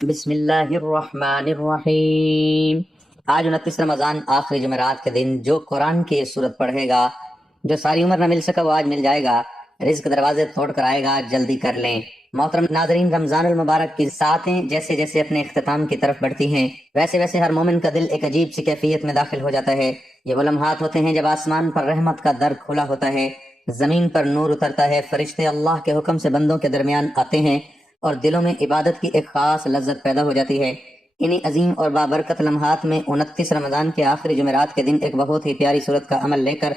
بسم اللہ الرحمن الرحیم۔ آج 29 رمضان آخری جمعرات کے دن جو قرآن کی یہ صورت پڑھے گا، جو ساری عمر نہ مل سکا وہ آج مل جائے گا، رزق دروازے توڑ کر آئے گا، جلدی کر لیں۔ محترم ناظرین، رمضان المبارک کی ساتیں جیسے جیسے اپنے اختتام کی طرف بڑھتی ہیں، ویسے ویسے ہر مومن کا دل ایک عجیب سی کیفیت میں داخل ہو جاتا ہے۔ یہ وہ لمحات ہوتے ہیں جب آسمان پر رحمت کا در کھلا ہوتا ہے، زمین پر نور اترتا ہے، فرشتے اللہ کے حکم سے بندوں کے درمیان آتے ہیں اور دلوں میں عبادت کی ایک خاص لذت پیدا ہو جاتی ہے۔ انہی عظیم اور بابرکت لمحات میں 29 رمضان کے آخری جمعرات کے دن ایک بہت ہی پیاری صورت کا عمل لے کر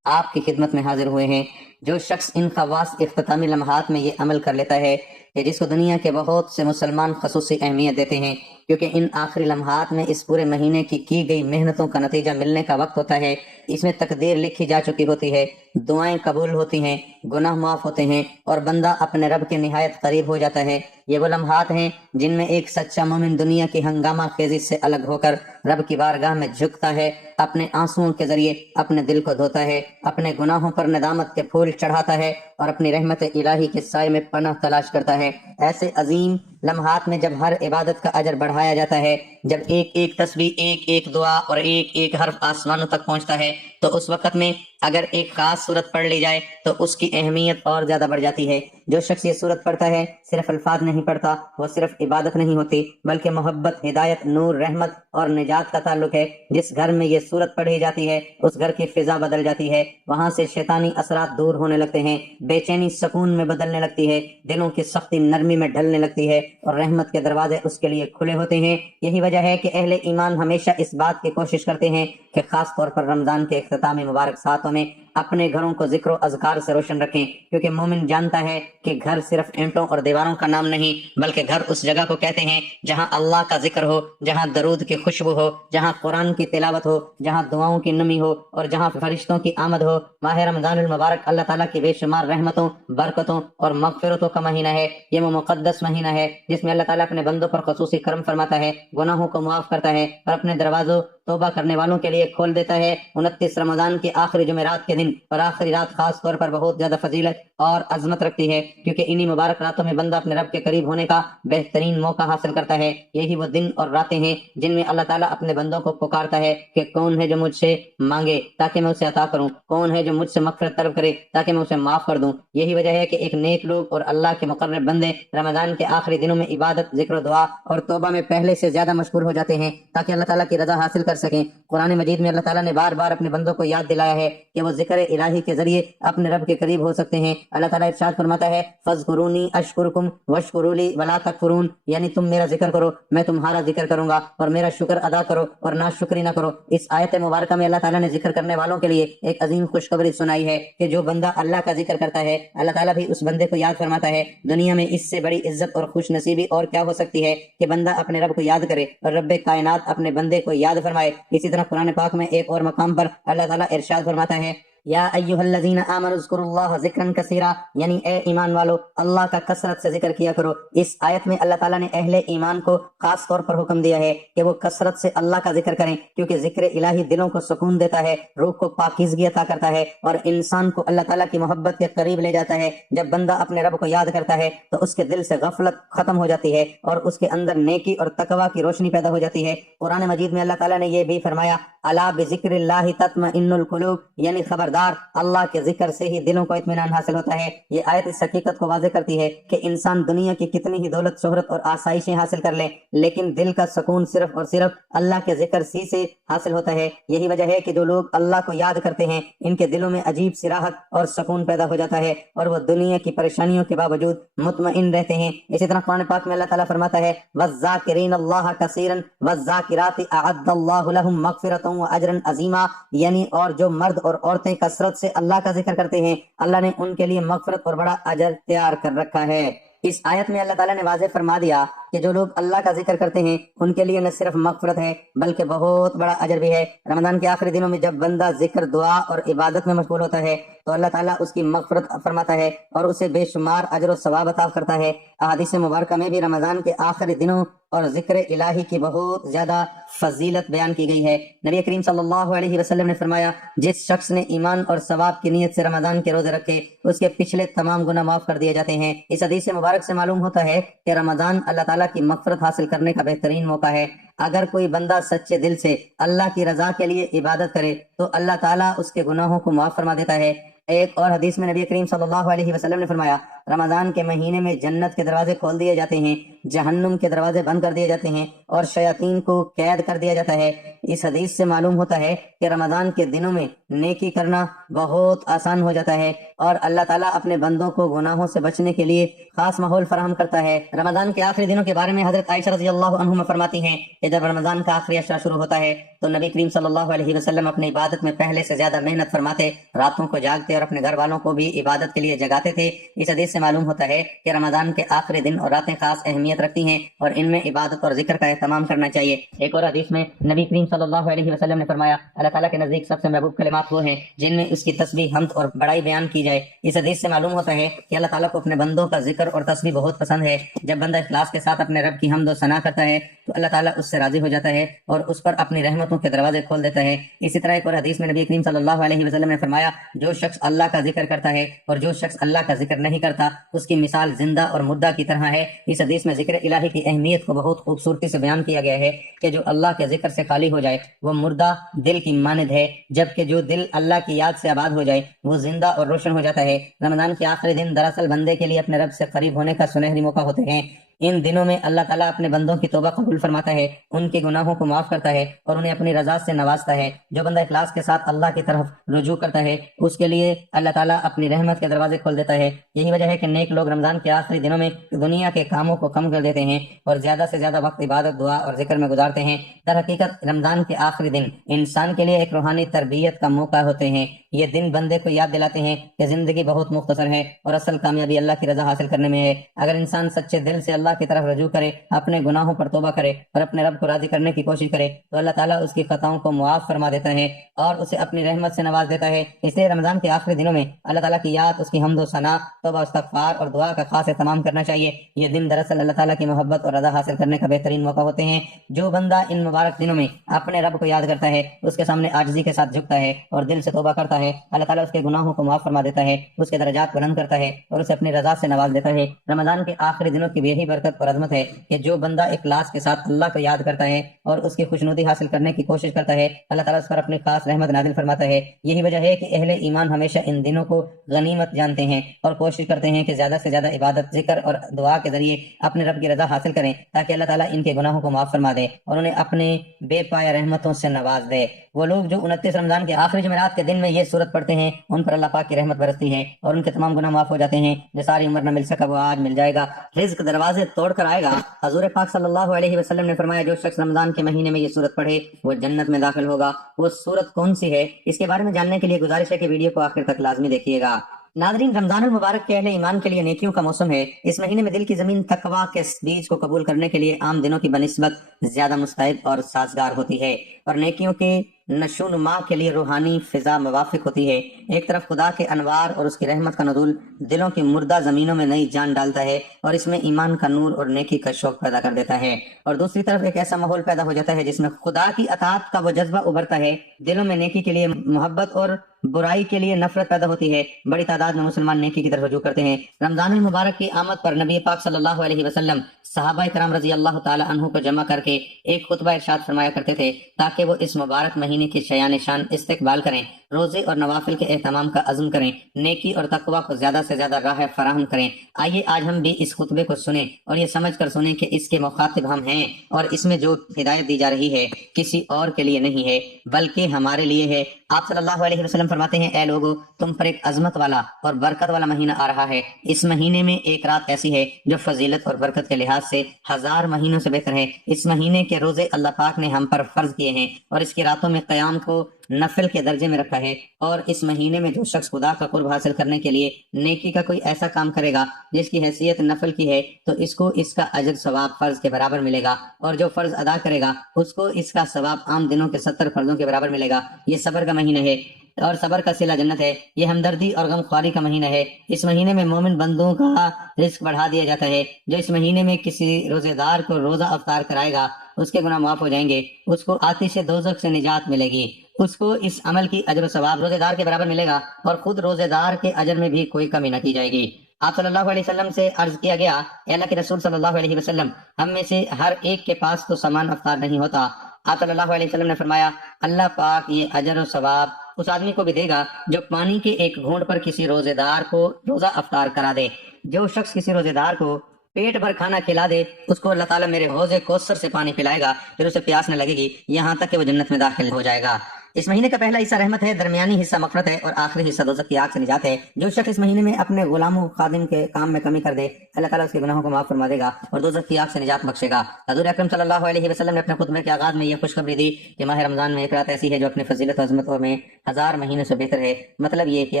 آپ کی خدمت میں حاضر ہوئے ہیں۔ جو شخص ان خواص اختتامی لمحات میں یہ عمل کر لیتا ہے کہ جس کو دنیا کے بہت سے مسلمان خصوصی اہمیت دیتے ہیں، کیونکہ ان آخری لمحات میں اس پورے مہینے کی گئی محنتوں کا نتیجہ ملنے کا وقت ہوتا ہے۔ اس میں تقدیر لکھی جا چکی ہوتی ہے، دعائیں قبول ہوتی ہیں، گناہ معاف ہوتے ہیں اور بندہ اپنے رب کے نہایت قریب ہو جاتا ہے۔ یہ وہ لمحات ہیں جن میں ایک سچا مومن دنیا کی ہنگامہ خیزی سے الگ ہو کر رب کی بارگاہ میں جھکتا ہے، اپنے آنسوؤں کے ذریعے اپنے دل کو دھوتا ہے، اپنے گناہوں پر ندامت کے پھول چڑھاتا ہے اور اپنی رحمت الہی کے سائے میں پناہ تلاش کرتا ہے۔ ایسے عظیم لمحات میں جب ہر عبادت کا اجر بڑھایا جاتا ہے، جب ایک ایک تسبیح، ایک ایک دعا اور ایک ایک حرف آسمانوں تک پہنچتا ہے، تو اس وقت میں اگر ایک خاص صورت پڑھ لی جائے تو اس کی اہمیت اور زیادہ بڑھ جاتی ہے۔ جو شخص یہ صورت پڑھتا ہے صرف الفاظ نہیں پڑھتا، وہ صرف عبادت نہیں ہوتی بلکہ محبت، ہدایت، نور، رحمت اور نجات کا تعلق ہے۔ جس گھر میں یہ صورت پڑھی جاتی ہے اس گھر کی فضا بدل جاتی ہے، وہاں سے شیطانی اثرات دور ہونے لگتے ہیں، بے چینی سکون میں بدلنے لگتی ہے، دلوں کی سختی نرمی میں ڈھلنے لگتی ہے اور رحمت کے دروازے اس کے لیے کھلے ہوتے ہیں۔ یہی وجہ ہے کہ اہل ایمان ہمیشہ اس بات کی کوشش کرتے ہیں کہ خاص طور پر رمضان کے اختتامی مبارک ساتھوں میں اپنے گھروں کو ذکر و اذکار سے روشن رکھیں، کیونکہ مومن جانتا ہے کہ گھر صرف اینٹوں اور دیواروں کا نام نہیں بلکہ گھر اس جگہ کو کہتے ہیں جہاں اللہ کا ذکر ہو، جہاں درود کی خوشبو ہو، جہاں قرآن کی تلاوت ہو، جہاں دعاؤں کی نمی ہو اور جہاں فرشتوں کی آمد ہو۔ ماہ رمضان المبارک اللہ تعالیٰ کی بے شمار رحمتوں، برکتوں اور مغفرتوں کا مہینہ ہے۔ یہ وہ مقدس مہینہ ہے جس میں اللہ تعالیٰ اپنے بندوں پر خصوصی کرم فرماتا ہے، گناہوں کو معاف کرتا ہے اور اپنے دروازوں توبہ کرنے والوں کے لیے کھول دیتا ہے۔ 29 رمضان کے آخری جمعرات کے دن اور آخری رات خاص طور پر بہت زیادہ فضیلت اور عظمت رکھتی ہے، کیونکہ انہی مبارک راتوں میں بندہ اپنے رب کے قریب ہونے کا بہترین موقع حاصل کرتا ہے۔ یہی وہ دن اور راتیں ہیں جن میں اللہ تعالیٰ اپنے بندوں کو پکارتا ہے کہ کون ہے جو مجھ سے مانگے تاکہ میں اسے عطا کروں، کون ہے جو مجھ سے مغفرت طلب کرے تاکہ میں اسے معاف کر دوں۔ یہی وجہ ہے کہ ایک نیک لوگ اور اللہ کے مقرب بندے رمضان کے آخری دنوں میں عبادت، ذکر و دعا اور توبہ میں پہلے سے زیادہ مشغول ہو جاتے ہیں تاکہ اللہ تعالیٰ کی رضا حاصل کر سکیں۔ قرآن مجید میں اللہ تعالیٰ نے بار بار اپنے بندوں کو یاد دلایا ہے کہ وہ ذکر الہی کے ذریعے اپنے رب کے قریب ہو سکتے ہیں۔ اللہ تعالیٰ ارشاد فرماتا ہے فاذکرونی اشکرکم واشکروا لی ولا تکفرون، یعنی تم میرا ذکر کرو میں تمہارا ذکر کروں گا اور میرا شکر ادا کرو اور ناشکری نہ کرو۔ اس آیت مبارکہ میں اللہ تعالیٰ نے ذکر کرنے والوں کے لیے ایک عظیم خوشخبری سنائی ہے کہ جو بندہ اللہ کا ذکر کرتا ہے اللہ تعالیٰ بھی اس بندے کو یاد فرماتا ہے۔ دنیا میں اس سے بڑی عزت اور خوش نصیبی اور کیا ہو سکتی ہے کہ بندہ اپنے رب کو یاد کرے اور رب کائنات اپنے بندے کو یاد فرمائے۔ اسی طرح قرآن پاک میں ایک اور مقام پر اللہ تعالیٰ ارشاد فرماتا ہے یا ایھا الذین آمنوا اذکروا اللہ ذکرا کثیرا، یعنی اے ایمان والو اللہ کا کثرت سے ذکر کیا کرو۔ اس آیت میں اللہ تعالیٰ نے اہل ایمان کو خاص طور پر حکم دیا ہے کہ وہ کثرت سے اللہ کا ذکر کریں، کیونکہ ذکر الہی دلوں کو سکون دیتا ہے، روح کو پاکیزگی عطا کرتا ہے اور انسان کو اللہ تعالیٰ کی محبت کے قریب لے جاتا ہے۔ جب بندہ اپنے رب کو یاد کرتا ہے تو اس کے دل سے غفلت ختم ہو جاتی ہے اور اس کے اندر نیکی اور تقویٰ کی روشنی پیدا ہو جاتی ہے۔ قرآن مجید میں اللہ تعالیٰ نے یہ بھی فرمایا الا بذکر اللہ تطمئن القلوب، یعنی خبردار اللہ کے ذکر سے ہی دلوں کو اطمینان حاصل ہوتا ہے۔ یہ آیت اس حقیقت کو واضح کرتی ہے کہ انسان دنیا کی کتنی ہی دولت، شہرت اور آسائشیں حاصل کر لے لیکن دل کا سکون صرف اور صرف اللہ کے ذکر سے حاصل ہوتا ہے۔ یہی وجہ ہے کہ جو لوگ اللہ کو یاد کرتے ہیں ان کے دلوں میں عجیب سی راحت اور سکون پیدا ہو جاتا ہے اور وہ دنیا کی پریشانیوں کے باوجود مطمئن رہتے ہیں۔ اسی طرح قرآن پاک میں اللہ تعالیٰ فرماتا ہے والذاکرین اللہ کثیرا والذاکرات اعد اللہ لہم مغفرۃ واجرا عظیما، یعنی اور جو مرد اور عورتیں کثرت سے اللہ کا ذکر کرتے ہیں اللہ نے ان کے لیے مغفرت اور بڑا اجر تیار کر رکھا ہے۔ اس آیت میں اللہ تعالیٰ نے واضح فرما دیا کہ جو لوگ اللہ کا ذکر کرتے ہیں ان کے لیے نہ صرف مغفرت ہے بلکہ بہت بڑا اجر بھی ہے۔ رمضان کے آخری دنوں میں جب بندہ ذکر، دعا اور عبادت میں مشغول ہوتا ہے تو اللہ تعالیٰ اس کی مغفرت فرماتا ہے اور اسے بے شمار اجر و ثواب عطا کرتا ہے۔ احادیث مبارکہ میں بھی رمضان کے آخری دنوں اور ذکر الہی کی بہت زیادہ فضیلت بیان کی گئی ہے۔ نبی کریم صلی اللہ علیہ وسلم نے فرمایا، جس شخص نے ایمان اور ثواب کی نیت سے رمضان کے روزے رکھے اس کے پچھلے تمام گناہ معاف کر دیے جاتے ہیں۔ اس حدیث مبارک سے معلوم ہوتا ہے کہ رمضان اللہ تعالیٰ کی مغفرت حاصل کرنے کا بہترین موقع ہے۔ اگر کوئی بندہ سچے دل سے اللہ کی رضا کے لیے عبادت کرے تو اللہ تعالیٰ اس کے گناہوں کو معاف فرما دیتا ہے۔ ایک اور حدیث میں نبی کریم صلی اللہ علیہ وسلم نے فرمایا، رمضان کے مہینے میں جنت کے دروازے کھول دیے جاتے ہیں، جہنم کے دروازے بند کر دیے جاتے ہیں اور شیاطین کو قید کر دیا جاتا ہے۔ اس حدیث سے معلوم ہوتا ہے کہ رمضان کے دنوں میں نیکی کرنا بہت آسان ہو جاتا ہے اور اللہ تعالیٰ اپنے بندوں کو گناہوں سے بچنے کے لیے خاص ماحول فراہم کرتا ہے۔ رمضان کے آخری دنوں کے بارے میں حضرت عائشہ رضی اللہ عنہا فرماتی ہیں کہ جب رمضان کا آخری عشرہ شروع ہوتا ہے تو نبی کریم صلی اللہ علیہ وسلم اپنی عبادت میں پہلے سے زیادہ محنت فرماتے، راتوں کو جاگتے اور اپنے گھر والوں کو بھی عبادت کے لیے جگاتے تھے۔ اس حدیث سے معلوم ہوتا ہے کہ رمضان کے آخری دن اور راتیں خاص اہمیت رکھتی ہیں اور ان میں عبادت اور ذکر کا اہتمام کرنا چاہیے۔ ایک اور حدیث میں نبی کریم صلی اللہ علیہ وسلم نے فرمایا، اللہ تعالیٰ کے نزدیک سب سے محبوب کلمات وہ ہیں جن میں اس کی تسبیح، حمد اور بڑائی بیان کی جائے۔ اس حدیث سے معلوم ہوتا ہے کہ اللہ تعالیٰ کو اپنے بندوں کا ذکر اور تسبیح بہت پسند ہے۔ جب بندہ اخلاص کے ساتھ اپنے رب کی حمد و ثنا کرتا ہے تو اللہ تعالیٰ اس سے راضی ہو جاتا ہے اور اس پر اپنی رحمتوں کے دروازے کھول دیتا ہے۔ اسی طرح ایک اور حدیث میں نبی کریم صلی اللہ علیہ وسلم نے فرمایا، جو شخص اللہ کا ذکر کرتا ہے اور جو شخص اللہ کا ذکر نہیں کرتا اس کی مثال زندہ اور مردہ کی طرح ہے۔ اس حدیث میں ذکر الہی کی اہمیت کو بہت خوبصورتی سے بیان کیا گیا ہے کہ جو اللہ کے ذکر سے خالی ہو جائے وہ مردہ دل کی مانند ہے، جبکہ جو دل اللہ کی یاد سے آباد ہو جائے وہ زندہ اور روشن ہو جاتا ہے۔ رمضان کے آخری دن دراصل بندے کے لیے اپنے رب سے قریب ہونے کا سنہری موقع ہوتے ہیں۔ ان دنوں میں اللہ تعالیٰ اپنے بندوں کی توبہ قبول فرماتا ہے، ان کے گناہوں کو معاف کرتا ہے اور انہیں اپنی رضا سے نوازتا ہے۔ جو بندہ اخلاص کے ساتھ اللہ کی طرف رجوع کرتا ہے اس کے لیے اللہ تعالیٰ اپنی رحمت کے دروازے کھول دیتا ہے۔ یہی وجہ ہے کہ نیک لوگ رمضان کے آخری دنوں میں دنیا کے کاموں کو کم کر دیتے ہیں اور زیادہ سے زیادہ وقت عبادت، دعا اور ذکر میں گزارتے ہیں۔ در حقیقت رمضان کے آخری دن انسان کے لیے ایک روحانی تربیت کا موقع ہوتے ہیں۔ یہ دن بندے کو یاد دلاتے ہیں کہ زندگی بہت مختصر ہے اور اصل کامیابی اللہ کی رضا حاصل کرنے میں ہے۔ اگر انسان سچے دل سے اللہ کی طرف رجوع کرے، اپنے گناہوں پر توبہ کرے اور اپنے رب کو راضی کرنے کی کوشش کرے تو اللہ تعالیٰ اس کی خطاؤں کو معاف فرما دیتا ہے اور اسے اپنی رحمت سے نواز دیتا ہے۔ اس لیے رمضان کے آخری دنوں میں اللہ تعالیٰ کی یاد، اس کی حمد و ثنا، توبہ، استغفار اور دعا کا خاص اہتمام کرنا چاہیے۔ یہ دن دراصل اللہ تعالیٰ کی محبت اور رضا حاصل کرنے کا بہترین موقع ہوتے ہیں۔ جو بندہ ان مبارک دنوں میں اپنے رب کو یاد کرتا ہے، اس کے سامنے عاجزی کے ساتھ جھکتا ہے اور دل سے توبہ کرتا ہے، اللہ تعالیٰ اس کے گناہوں کو معاف فرما دیتا ہے، اس کے درجات بلند کرتا ہے اور اسے اپنی رضا سے نواز دیتا ہے۔ رمضان کے آخری دنوں کی یہی برکت اور عظمت ہے کہ جو بندہ اخلاص کے ساتھ اللہ کو یاد کرتا ہے اور اس کی خوشنودی حاصل کرنے کی کوشش کرتا ہے، اللہ تعالیٰ اس پر اپنی خاص رحمت نازل فرماتا ہے۔ یہی وجہ ہے کہ اہل ایمان ہمیشہ ان دنوں کو غنیمت جانتے ہیں اور کوشش کرتے ہیں کہ زیادہ سے زیادہ عبادت، ذکر اور دعا کے ذریعے اپنے رب کی رضا حاصل کریں تاکہ اللہ تعالیٰ ان کے گناہوں کو معاف فرما دے اور انہیں اپنے بے پایہ رحمتوں سے نواز دے۔ وہ لوگ جو 29 رمضان کے آخری جمعرات کے دن میں یہ سورت پڑھتے ہیں ان پر اللہ پاک کی رحمت برستی ہے اور ان کے تمام گناہ معاف ہو جاتے ہیں۔ جو ساری عمر نہ مل سکا وہ آج مل جائے گا، رزق دروازے توڑ کر آئے گا۔ حضور پاک صلی اللہ علیہ وسلم نے فرمایا، جو شخص رمضان کے مہینے میں یہ سورت پڑھے وہ جنت میں داخل ہوگا۔ وہ سورت کون سی ہے اس کے بارے میں جاننے کے لیے گزارش ہے کہ ویڈیو کو آخر تک لازمی دیکھیے گا۔ ناظرین، رمضان المبارک کے اہل ایمان کے لیے نیکیوں کا موسم ہے۔ اس مہینے میں دل کی زمین تقویٰ کے بیج کو قبول کرنے کے لیے عام دنوں کی بنسبت زیادہ مستعد اور سازگار ہوتی ہے اور نیکیوں کی نشو نما کے لیے روحانی فضا موافق ہوتی ہے۔ ایک طرف خدا کے انوار اور اس کی رحمت کا نزول دلوں کی مردہ زمینوں میں نئی جان ڈالتا ہے اور اس میں ایمان کا نور اور نیکی کا شوق پیدا کر دیتا ہے، اور دوسری طرف ایک ایسا ماحول پیدا ہو جاتا ہے جس میں خدا کی اطاعت کا وہ جذبہ ابھرتا ہے، دلوں میں نیکی کے لیے محبت اور برائی کے لیے نفرت پیدا ہوتی ہے۔ بڑی تعداد میں مسلمان نیکی کی طرف رجوع کرتے ہیں۔ رمضان المبارک کی آمد پر نبی پاک صلی اللہ علیہ وسلم صحابہ کرام رضی اللہ تعالی عنہ کو جمع کر کے ایک خطبہ ارشاد فرمایا کرتے تھے تاکہ وہ اس مبارک مہینے کی شایان شان استقبال کریں، روزے اور نوافل کے اہتمام کا عزم کریں، نیکی اور تقویٰ کو زیادہ سے زیادہ راہ فراہم کریں۔ آئیے آج ہم بھی اس خطبے کو سنیں اور یہ سمجھ کر سنیں کہ اس کے مخاطب ہم ہیں اور اس میں جو ہدایت دی جا رہی ہے کسی اور کے لیے نہیں ہے بلکہ ہمارے لیے ہے۔ آپ صلی اللہ علیہ وسلم فرماتے ہیں، اے لوگو، تم پر ایک عظمت والا اور برکت والا مہینہ آ رہا ہے۔ اس مہینے میں ایک رات ایسی ہے جو فضیلت اور برکت کے لحاظ سے 1000 مہینوں سے بہتر ہے۔ اس مہینے کے روزے اللہ پاک نے ہم پر فرض کیے ہیں اور اس کی راتوں میں قیام کو نفل کے درجے میں رکھا ہے، اور اس مہینے میں جو شخص خدا کا قرب حاصل کرنے کے لیے نیکی کا کوئی ایسا کام کرے گا جس کی حیثیت نفل کی ہے تو اس کو اس کا اجر ثواب فرض کے برابر ملے گا، اور جو فرض ادا کرے گا اس کو اس کا ثواب عام دنوں کے 70 فرضوں کے برابر ملے گا۔ یہ صبر کا مہینہ ہے۔ اور صبر کا صلہ جنت ہے۔ یہ ہمدردی اور غم خواری کا مہینہ ہے۔ اس مہینے میں مومن بندوں کا رزق بڑھا دیا جاتا ہے۔ جو اس مہینے میں کسی روزے دار کو روزہ افطار کرائے گا اس کے گناہ معاف ہو جائیں گے، اس کو آتش دوزخ سے نجات ملے گی، اس کو اس عمل کی اجر و ثواب روزے دار کے برابر ملے گا، اور خود روزے دار کے اجر میں بھی کوئی کمی نہ کی جائے گی۔ آپ صلی اللہ علیہ وسلم سے عرض کیا گیا، اے اللہ کے رسول صلی اللہ علیہ وسلم، ہم میں سے ہر ایک کے پاس تو سامان افطار نہیں ہوتا۔ آپ صلی اللہ علیہ وسلم نے فرمایا، اللہ پاک یہ اجر و ثواب اس آدمی کو بھی دے گا جو پانی کے ایک گھونٹ پر کسی روزے دار کو روزہ افطار کرا دے۔ جو شخص کسی روزے دار کو پیٹ بھر کھانا کھلا دے اس کو اللہ تعالیٰ میرے حوض کوثر سے پانی پلائے گا، پھر اسے پیاس نہ لگے گی یہاں تک کہ وہ جنت میں داخل ہو جائے گا۔ اس مہینے کا پہلا حصہ رحمت ہے، درمیانی حصہ مغفرت ہے، اور آخری حصہ دوزخ کی آگ سے نجات ہے۔ جو شخص اس مہینے میں اپنے غلاموں خادم کے کام میں کمی کر دے اللہ تعالیٰ اس کے گناہوں کو معاف فرما دے گا اور دوزخ کی آگ سے نجات بخشے گا۔ حضور اکرم صلی اللہ علیہ وسلم نے اپنے خطبے کے آغاز میں یہ خوشخبری دی کہ ماہ رمضان میں ایک رات ایسی ہے جو اپنے فضیلت و عظمتوں میں 1000 مہینوں سے بہتر ہے۔ مطلب یہ کہ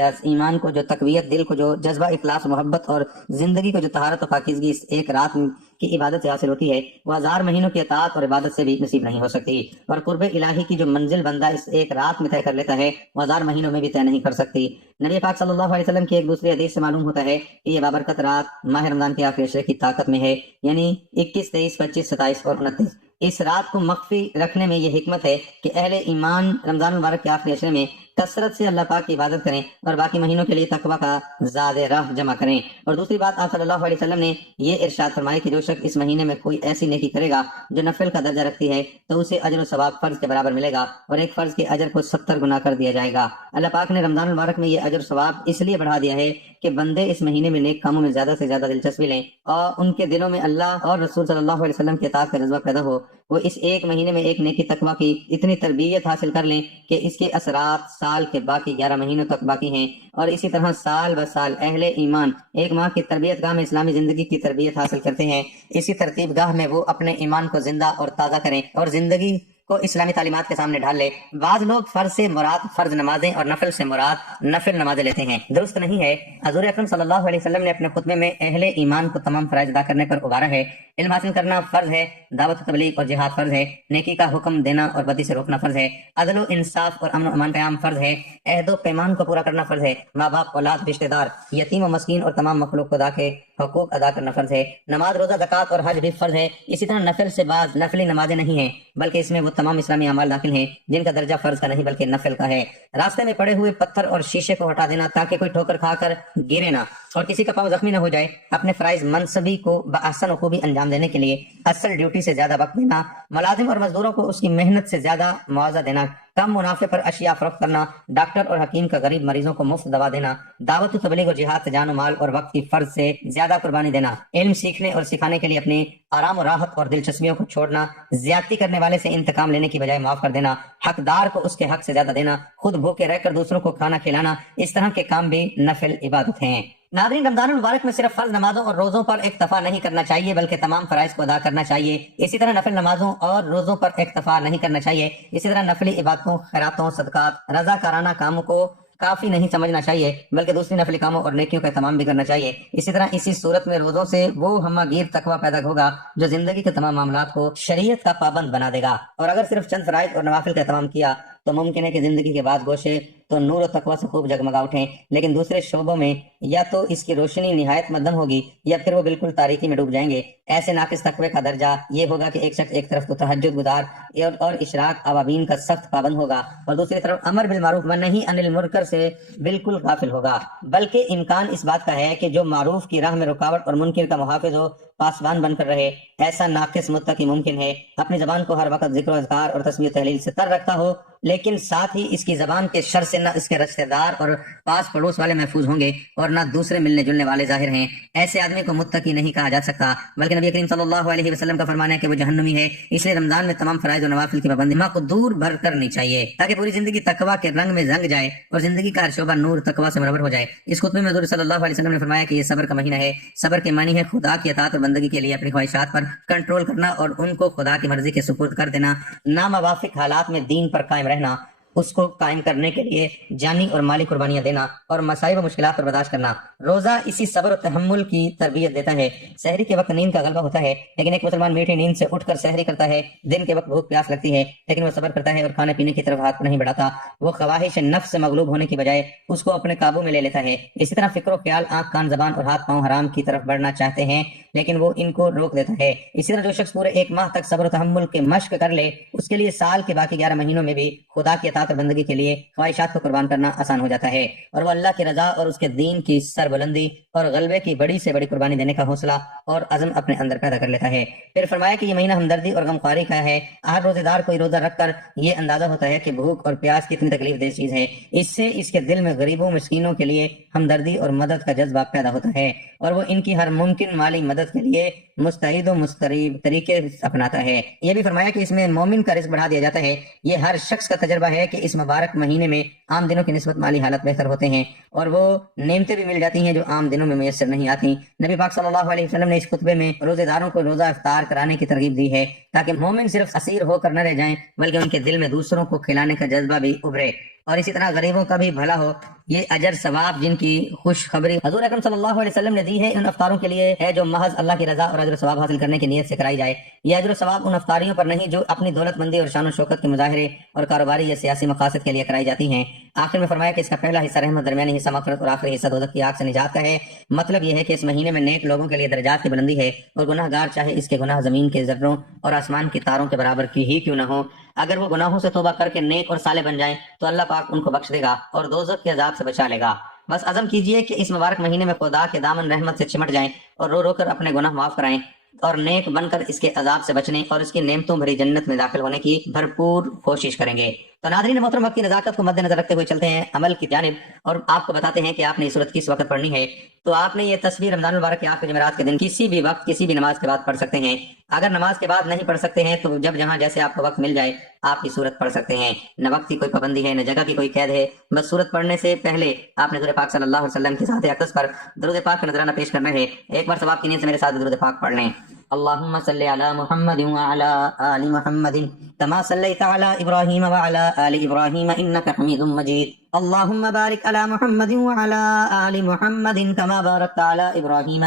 ایمان کو جو تقویت، دل کو جو جذبہ اخلاص و محبت، اور زندگی کو جو طہارت و پاکیزگی اس ایک رات کی عبادت سے حاصل ہوتی ہے وہ 1000 مہینوں کی اطاعت اور عبادت سے بھی نصیب نہیں ہو سکتی، اور قرب الہی کی جو منزل بندہ اس ایک رات میں طے کر لیتا ہے وہ 1000 مہینوں میں بھی طے نہیں کر سکتی۔ نبی پاک صلی اللہ علیہ وسلم کی ایک دوسری حدیث سے معلوم ہوتا ہے کہ یہ بابرکت رات ماہ رمضان کے آخری عشرے کی طاقت میں ہے، یعنی 21، 23، 25، 27 اور 29۔ اس رات کو مخفی رکھنے میں یہ حکمت ہے کہ اہل ایمان رمضان المبارک کے آخری عشرے میں کثرت سے اللہ پاک کی عبادت کریں اور باقی مہینوں کے لیے تقویٰ کا زاد راہ جمع کریں۔ اور دوسری بات، آپ صلی اللہ علیہ وسلم نے یہ ارشاد فرمایا کہ جو شخص اس مہینے میں کوئی ایسی نیکی کرے گا جو نفل کا درجہ رکھتی ہے تو اسے اجر و ثواب فرض کے برابر ملے گا، اور ایک فرض کے اجر کو 70 گنا کر دیا جائے گا۔ اللہ پاک نے رمضان المبارک میں یہ اجر و ثواب اس لیے بڑھا دیا ہے کہ بندے اس مہینے میں نیک کاموں میں زیادہ سے زیادہ دلچسپی لیں اور ان کے دلوں میں اللہ اور رسول صلی اللہ علیہ وسلم کے اطاعت کا جذبہ پیدا ہو۔ وہ اس ایک مہینے میں ایک نیکی تقویٰ کی اتنی تربیت حاصل کر لیں کہ اس کے اثرات سال کے باقی 11 مہینوں تک باقی ہیں، اور اسی طرح سال بہ سال اہل ایمان ایک ماہ کی تربیت گاہ میں اسلامی زندگی کی تربیت حاصل کرتے ہیں، اسی ترتیب گاہ میں وہ اپنے ایمان کو زندہ اور تازہ کریں اور زندگی کو اسلامی تعلیمات کے سامنے ڈھال لے۔ بعض لوگ فرض سے مراد فرض نمازیں اور نفل سے مراد نفل نمازیں لیتے ہیں، درست نہیں ہے۔ حضور اکرم صلی اللہ علیہ وسلم نے اپنے خطبے میں اہل ایمان کو تمام فرائض ادا کرنے پر ابھارا ہے۔ علم حاصل کرنا فرض ہے، دعوت و تبلیغ اور جہاد فرض ہے، نیکی کا حکم دینا اور بدی سے روکنا فرض ہے، عدل و انصاف اور امن و امان قیام فرض ہے، عہد و پیمان کو پورا کرنا فرض ہے، ماں باپ، اولاد، رشتہ دار، یتیم و مسکین اور تمام مخلوق خدا کے حقوق ادا کرنا فرض ہے، نماز، روزہ، زکوٰۃ اور حج بھی فرض ہے۔ اسی طرح نفل سے بعض نفلی نمازیں نہیں ہیں بلکہ اس میں وہ تمام اسلامی اعمال داخل ہیں جن کا درجہ فرض کا نہیں بلکہ نفل کا ہے۔ راستے میں پڑے ہوئے پتھر اور شیشے کو ہٹا دینا تاکہ کوئی ٹھوکر کھا کر گرے نہ اور کسی کا پاؤں زخمی نہ ہو جائے، اپنے فرائض منصبی کو بآحسن و خوبی انجام دینے کے لیے اصل ڈیوٹی سے زیادہ وقت دینا، ملازم اور مزدوروں کو اس کی محنت سے زیادہ معاوضہ دینا، کم منافع پر اشیاء فروخت کرنا، ڈاکٹر اور حکیم کا غریب مریضوں کو مفت دوا دینا، دعوت و تبلیغ اور جہاد سے جان و مال اور وقت کی فرض سے زیادہ قربانی دینا، علم سیکھنے اور سکھانے کے لیے اپنے آرام و راحت اور دلچسپیوں کو چھوڑنا، زیادتی کرنے والے سے انتقام لینے کی بجائے معاف کر دینا، حقدار کو اس کے حق سے زیادہ دینا، خود بھوکے رہ کر دوسروں کو کھانا کھلانا، اس طرح کے کام بھی نفل عبادت ہیں۔ ناظرین، رمضان المبارک میں صرف فرض نمازوں اور روزوں پر اکتفا نہیں کرنا چاہیے بلکہ تمام فرائض کو ادا کرنا چاہیے۔ اسی طرح نفل نمازوں اور روزوں پر اکتفا نہیں کرنا چاہیے، اسی طرح نفلی عبادتوں، خیراتوں، صدقات، رضاکارانہ کاموں کو کافی نہیں سمجھنا چاہیے بلکہ دوسری نفلی کاموں اور نیکیوں کا اہتمام بھی کرنا چاہیے۔ اسی طرح اسی صورت میں روزوں سے وہ ہمہ گیر تقویٰ پیدا ہوگا جو زندگی کے تمام معاملات کو شریعت کا پابند بنا دے گا، اور اگر صرف چند فرائض اور نوافل کا اہتمام کیا تو ممکن ہے کہ زندگی کے بعد گوشے تو نور و تقویٰ سے خوب جگمگا اٹھیں، لیکن دوسرے شعبوں میں یا تو اس کی روشنی نہایت مدھم ہوگی یا پھر وہ بالکل تاریکی میں ڈوب جائیں گے۔ ایسے ناقص تقوی کا درجہ یہ ہوگا کہ ایک شخص ایک طرف تو تہجد گزار اور اشراق عوابین کا سخت پابند ہوگا اور دوسری طرف امر بالمعروف و نہی عن المنکر سے بالکل غافل ہوگا، بلکہ امکان اس بات کا ہے کہ جو معروف کی راہ میں رکاوٹ اور منکر کا محافظ ہو، پاسبان بن کر رہے۔ ایسا ناقص متقی ممکن ہے اپنی زبان کو ہر وقت ذکر و اذکار اور تسبیح و تحلیل سے تر رکھتا ہو، لیکن ساتھ ہی اس کی زبان کے شر سے نہ اس کے رشتہ دار اور پاس پڑوس والے محفوظ ہوں گے اور نہ دوسرے ملنے جلنے والے ظاہر ہیں۔ ایسے آدمی کو متقی نہیں کہا جا سکتا، بلکہ نبی کریم صلی اللہ علیہ وسلم کا فرمان ہے کہ وہ جہنمی ہے۔ اس لیے رمضان میں تمام فرائض و نوافل کی پابندی کو دور بھر کرنی چاہیے تاکہ پوری زندگی تقویٰ کے رنگ میں رنگ جائے اور زندگی کا ہر شعبہ نور تقویٰ سے منور ہو جائے۔ اس خطبے میں حضور صلی اللہ علیہ وسلم نے فرمایا کہ یہ صبر کا مہینہ ہے۔ صبر کے معنی ہے خدا کی اطاعت اور بندگی کے لیے اپنی خواہشات پر کنٹرول کرنا اور ان کو خدا کی مرضی کے سپرد کر دینا، ناموافق حالات میں دین پر قائم رہنا، اس کو قائم کرنے کے لیے جانی اور مالی قربانیاں دینا اور مصائب و مشکلات پر برداشت کرنا۔ روزہ اسی صبر و تحمل کی تربیت دیتا ہے۔ سحری کے وقت نیند کا غلبہ ہوتا ہے، لیکن ایک مسلمان میٹھی نیند سے اٹھ کر سحری کرتا ہے۔ دن کے وقت بھوک پیاس لگتی ہے، لیکن وہ صبر کرتا ہے اور کھانے پینے کی طرف ہاتھ نہیں بڑھاتا۔ وہ خواہش نفس سے مغلوب ہونے کی بجائے اس کو اپنے قابو میں لے لیتا ہے۔ اسی طرح فکر و خیال، آنکھ کان زبان اور ہاتھ پاؤں حرام کی طرف بڑھنا چاہتے ہیں، لیکن وہ ان کو روک دیتا ہے۔ اسی طرح جو شخص پورے 1 ماہ تک صبر و تحمل کے مشق کر لے، اس کے لیے سال کے باقی 11 مہینوں میں بھی خدا کی اطاعت اور بندگی کے لیے خواہشات کو قربان کرنا آسان ہو جاتا ہے، اور وہ اللہ کی رضا اور اس کے دین کی سربلندی اور غلبے کی بڑی سے بڑی قربانی دینے کا حوصلہ اور عزم اپنے اندر پیدا کر لیتا ہے۔ پھر فرمایا کہ یہ مہینہ ہمدردی اور غمخواری کا ہے۔ ہر روزے دار کو روزہ رکھ کر یہ اندازہ ہوتا ہے کہ بھوک اور پیاس کتنی تکلیف دہ چیز ہے۔ اس سے اس کے دل میں غریبوں مسکینوں کے لیے ہمدردی اور مدد کا جذبہ پیدا ہوتا ہے، اور وہ ان کی ہر ممکن مالی مدد کے لیے مستعد و مستریب طریقے اپناتا ہے۔ یہ بھی فرمایا کہ اس میں مومن کا رزق بڑھا دیا جاتا ہے۔ یہ ہر شخص کا تجربہ ہے کہ اس مبارک مہینے میں عام دنوں کی نسبت مالی حالت بہتر ہوتے ہیں، اور وہ نعمتیں بھی مل جاتی ہیں جو عام دنوں میں میسر نہیں آتی۔ نبی پاک صلی اللہ علیہ وسلم نے اس خطبے میں روزے داروں کو روزہ افطار کرانے کی ترغیب دی ہے، تاکہ مومن صرف اسیر ہو کر نہ رہ جائیں، بلکہ ان کے دل میں دوسروں کو کھلانے کا جذبہ بھی ابھرے، اور اسی طرح غریبوں کا بھی بھلا ہو۔ یہ اجر ثواب جن کی خوشخبری حضور اکرم صلی اللہ علیہ وسلم نے دی ہے، ان افطاروں کے لیے ہے جو محض اللہ کی رضا اور اجر و ثواب حاصل کرنے کی نیت سے کرائی جائے۔ یہ اجر و ثواب ان افطاریوں پر نہیں جو اپنی دولت مندی اور شان و شوکت کے مظاہرے اور کاروباری یا سیاسی مقاصد کے لیے کرائی جاتی ہیں۔ آخر میں فرمایا کہ اس کا پہلا حصہ رحمت، درمیانی حصہ مغفرت اور آخری حصہ دوزخ کی آگ سے نجات کا ہے۔ مطلب یہ ہے کہ اس مہینے میں نیک لوگوں کے لیے درجات کی بلندی ہے، اور گناہ گار چاہے اس کے گناہ زمین کے ذروں اور آسمان کی تاروں کے برابر کی ہی کیوں نہ ہو، اگر وہ گناہوں سے توبہ کر کے نیک اور صالح بن جائیں تو اللہ پاک ان کو بخش دے گا اور دوزخ کے عذاب سے بچا لے گا۔ بس عزم کیجئے کہ اس مبارک مہینے میں خدا کے دامن رحمت سے چمٹ جائیں اور رو رو کر اپنے گناہ معاف کرائیں، اور نیک بن کر اس کے عذاب سے بچنے اور اس کی نعمتوں بھری جنت میں داخل ہونے کی بھرپور کوشش کریں گے۔ تو ناظرین محترم، وقت کی نزاکت کو مد نظر رکھتے ہوئے چلتے ہیں عمل کی جانب، اور آپ کو بتاتے ہیں کہ آپ نے یہ صورت کس وقت پڑھنی ہے۔ تو آپ نے یہ تسبیح رمضان المبارک کے آخری جمعرات کے دن کسی بھی وقت کسی بھی نماز کے بعد پڑھ سکتے ہیں۔ اگر نماز کے بعد نہیں پڑھ سکتے ہیں تو جب جہاں جیسے آپ کو وقت مل جائے آپ یہ صورت پڑھ سکتے ہیں۔ نہ وقت کی کوئی پابندی ہے، نہ جگہ کی کوئی قید ہے، بس صورت پڑھنے سے پہلے آپ نے حضور پاک صلی اللہ علیہ وسلم کی ذات اقدس پر درود پاک کا نذرانہ پیش کرنا ہے۔ ایک بار ثواب کی نیت سے میرے ساتھ درود پاک پڑھ لیں۔ اللهم صل على محمد وعلى آل محمد كما صليت على إبراهيم وعلى آل إبراهيم إنك حميد مجيد اللهم بارك على محمد وعلى آل محمد كما باركت على إبراهيم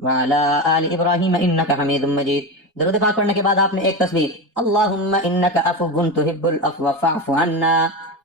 وعلى آل إبراهيم إنك حميد مجيد۔ درود پاک پڑھنے کے بعد آپ نے ایک تسبیح اللهم إنك عفو تحب العفو فاعف عنا،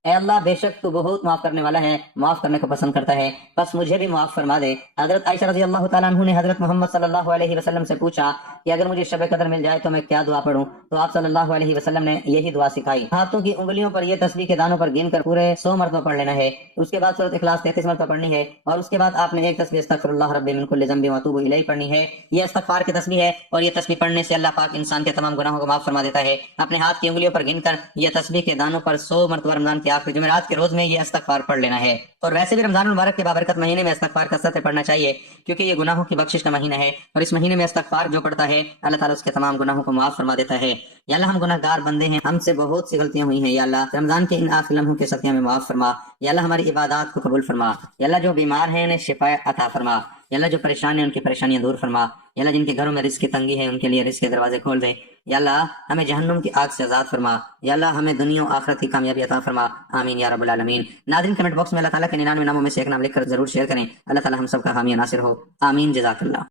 اے اللہ بے شک تو بہت معاف کرنے والا ہے، معاف کرنے کو پسند کرتا ہے، بس مجھے بھی معاف فرما دے۔ حضرت عائشہ رضی اللہ تعالیٰ عنہ نے حضرت محمد صلی اللہ علیہ وسلم سے پوچھا کہ اگر مجھے شب قدر مل جائے تو میں کیا دعا پڑھوں؟ تو آپ صلی اللہ علیہ وسلم نے یہی دعا سکھائی۔ ہاتھوں کی انگلیوں پر یہ تسبیح کے دانوں پر گن کر پورے 100 مرتبہ پڑھ لینا ہے۔ اس کے بعد سورۃ اخلاص 33 مرتبہ پڑھنی ہے، اور اس کے بعد آپ نے ایک تسبیح استغفر اللہ ربی من کل ذنب واتوب الیہ پڑھنی ہے۔ یہ استغفار کی تسبیح ہے، اور یہ تسبیح پڑھنے سے اللہ پاک انسان کے تمام گناہوں کو معاف فرما دیتا ہے۔ اپنے ہاتھ کی انگلیوں پر گن کر یہ تسبیح کے دانوں پر 100 مرتبہ رمضان کے آخری جمعرات کے روز میں یہ استغفار پڑھ لینا ہے۔ اور ویسے بھی رمضان المبارک کے بابرکت مہینے میں استغفار کثرت سے پڑھنا چاہیے، کیونکہ یہ گناہوں کی بخشش کا مہینہ ہے، اور اس مہینے میں استغفار جو پڑھتا ہے اللہ تعالیٰ اس کے تمام گناہوں کو معاف فرما دیتا ہے۔ یا اللہ ہم گناہ گار بندے ہیں، ہم سے بہت سی غلطیاں ہوئی ہیں، یا اللہ رمضان کے ان آخری لمحوں کے صدقے میں معاف فرما، یا اللہ ہماری عبادات کو قبول فرما، یا اللہ جو بیمار ہیں انہیں شفا عطا فرما، یا اللہ جو پریشان ہیں ان کی پریشانیاں دور فرما، یا اللہ جن کے گھروں میں رزق کی تنگی ہے ان کے لیے رزق کے دروازے کھول دے، یا اللہ ہمیں جہنم کی آگ سے آزاد فرما، یا اللہ ہمیں دنیا و آخرت کی کامیابی عطا فرما، آمین یا رب العالمین۔ ناظرین کمنٹ باکس میں اللہ تعالیٰ کے 99 ناموں میں سے ایک نام لکھ کر ضرور شیئر کریں۔ اللہ تعالیٰ ہم سب کا حامی ناصر ہو، آمین، جزاک اللہ۔